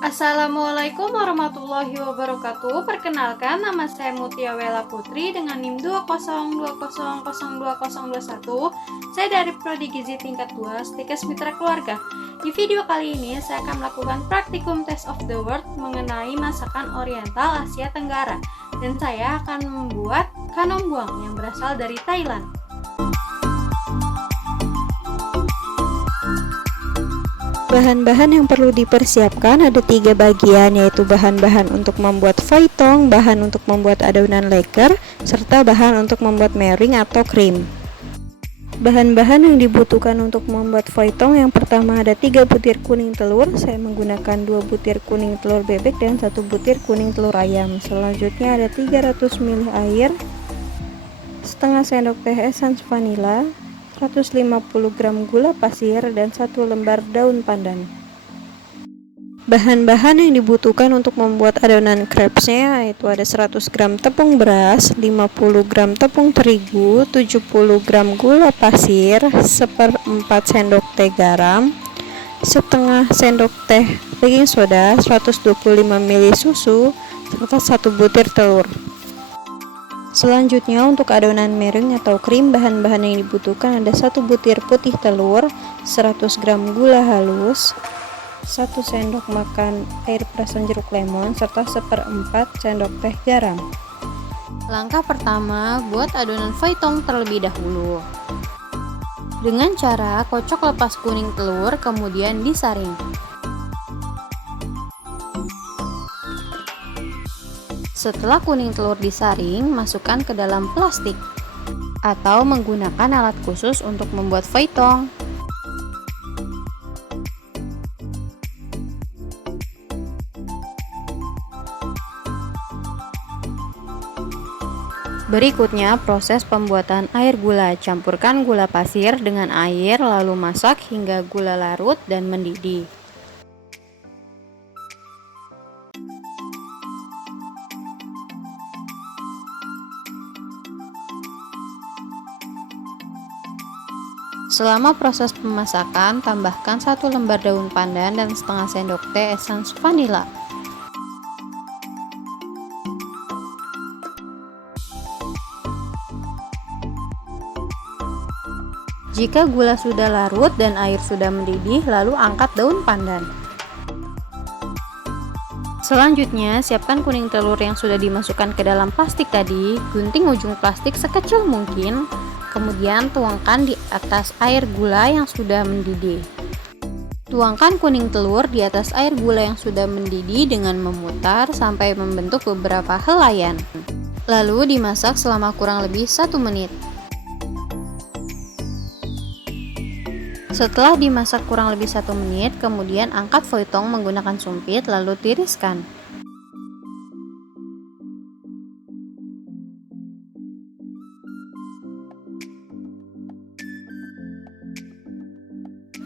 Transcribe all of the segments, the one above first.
Assalamualaikum warahmatullahi wabarakatuh. Perkenalkan, nama saya Mutia Wela Putri dengan NIM 202002021. Saya dari Prodi Gizi tingkat 2, Stikes Mitra Keluarga. Di video kali ini saya akan melakukan praktikum Taste of the World mengenai masakan Oriental Asia Tenggara, dan saya akan membuat kanom buang yang berasal dari Thailand. Bahan-bahan yang perlu dipersiapkan ada 3 bagian, yaitu bahan-bahan untuk membuat foie tong, bahan untuk membuat adonan leker, serta bahan untuk membuat meringue atau krim. Bahan-bahan yang dibutuhkan untuk membuat foie tong, yang pertama ada 3 butir kuning telur. Saya menggunakan 2 butir kuning telur bebek dan 1 butir kuning telur ayam. Selanjutnya ada 300 ml air, setengah sendok teh esans vanila, 150 gram gula pasir, dan 1 lembar daun pandan. Bahan-bahan yang dibutuhkan untuk membuat adonan crepes-nya yaitu ada 100 gram tepung beras, 50 gram tepung terigu, 70 gram gula pasir, 1/4 sendok teh garam, setengah sendok teh baking soda, 125 ml susu, serta 1 butir telur. Selanjutnya untuk adonan meringue atau krim, bahan-bahan yang dibutuhkan ada 1 butir putih telur, 100 gram gula halus, 1 sendok makan air perasan jeruk lemon, serta 1/4 sendok teh garam. Langkah pertama, buat adonan foie tong terlebih dahulu. Dengan cara kocok lepas kuning telur, kemudian disaring. Setelah kuning telur disaring, masukkan ke dalam plastik atau menggunakan alat khusus untuk membuat foie tong. Berikutnya, proses pembuatan air gula. Campurkan gula pasir dengan air, lalu masak hingga gula larut dan mendidih. Selama proses pemasakan, tambahkan 1 lembar daun pandan dan setengah sendok teh esans vanila. Jika gula sudah larut dan air sudah mendidih, lalu angkat daun pandan. Selanjutnya, siapkan kuning telur yang sudah dimasukkan ke dalam plastik tadi, gunting ujung plastik sekecil mungkin, kemudian tuangkan di atas air gula yang sudah mendidih. Tuangkan kuning telur di atas air gula yang sudah mendidih dengan memutar sampai membentuk beberapa helaian. Lalu dimasak selama kurang lebih 1 menit. Setelah dimasak kurang lebih 1 menit, kemudian angkat foie tong menggunakan sumpit lalu tiriskan.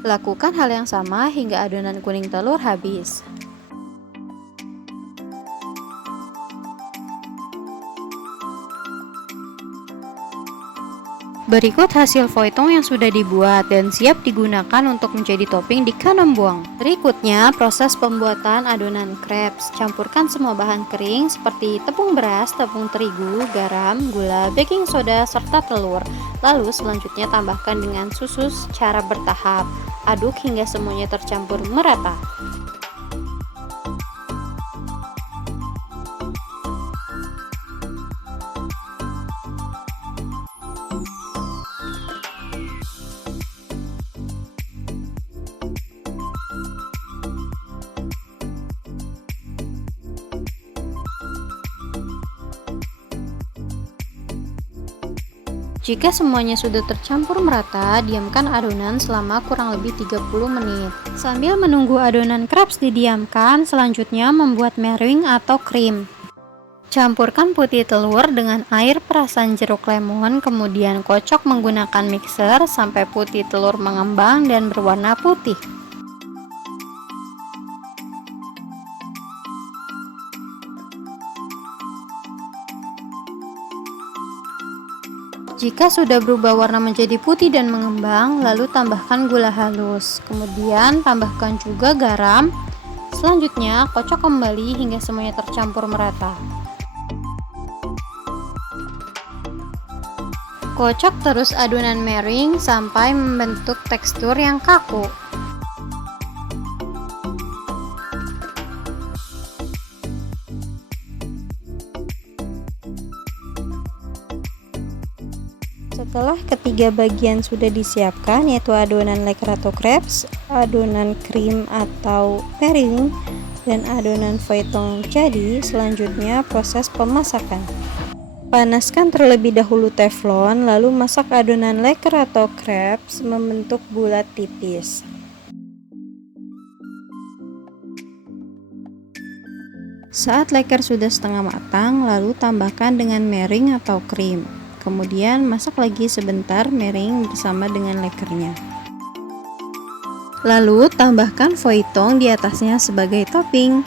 Lakukan hal yang sama hingga adonan kuning telur habis. Berikut hasil foie tong yang sudah dibuat dan siap digunakan untuk menjadi topping di kanom buang. Berikutnya, proses pembuatan adonan crepes. Campurkan semua bahan kering seperti tepung beras, tepung terigu, garam, gula, baking soda, serta telur. Lalu selanjutnya tambahkan dengan susu secara bertahap. Aduk hingga semuanya tercampur merata. Jika semuanya sudah tercampur merata, diamkan adonan selama kurang lebih 30 menit. Sambil menunggu adonan crepes didiamkan, selanjutnya membuat meringue atau krim. Campurkan putih telur dengan air perasan jeruk lemon, kemudian kocok menggunakan mixer sampai putih telur mengembang dan berwarna putih. Jika sudah berubah warna menjadi putih dan mengembang, lalu tambahkan gula halus. Kemudian tambahkan juga garam, Selanjutnya, kocok kembali hingga semuanya tercampur merata. Kocok terus adonan meringue sampai membentuk tekstur yang kaku. Setelah ketiga bagian sudah disiapkan, yaitu adonan leker atau crepes, adonan krim atau meringue, dan adonan feuilleton jadi, selanjutnya proses pemasakan. Panaskan terlebih dahulu teflon, lalu masak adonan leker atau crepes membentuk bulat tipis. Saat leker sudah setengah matang, lalu tambahkan dengan meringue atau krim. Kemudian masak lagi sebentar meringue bersama dengan lekernya. Lalu tambahkan feuilleton di atasnya sebagai topping.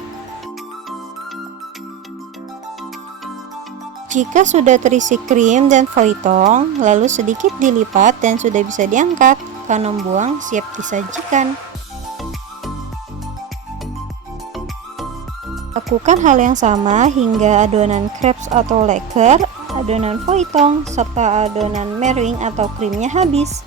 Jika sudah terisi krim dan feuilleton, lalu sedikit dilipat dan sudah bisa diangkat. Kanon buang siap disajikan. Lakukan hal yang sama hingga adonan crepes atau leker, adonan feuilleton, serta adonan meringue atau krimnya habis.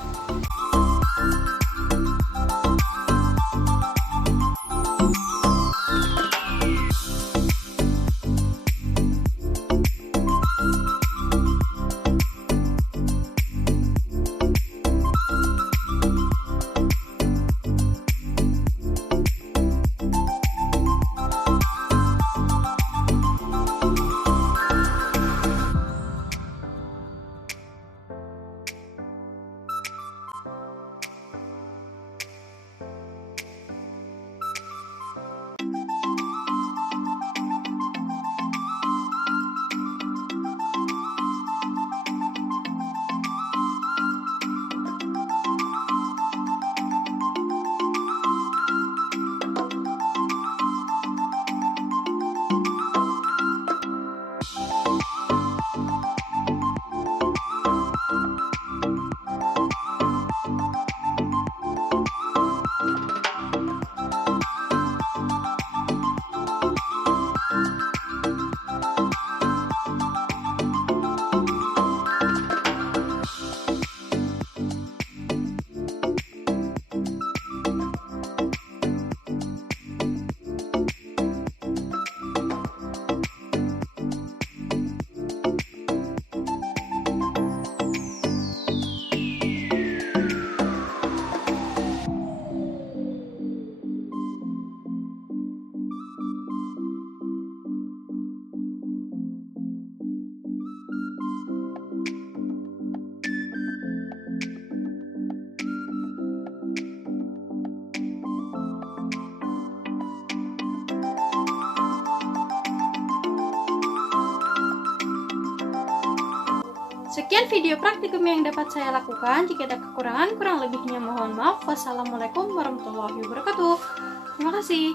Sekian video praktikum yang dapat saya lakukan. Jika ada kekurangan, kurang lebihnya mohon maaf. Wassalamualaikum warahmatullahi wabarakatuh. Terima kasih.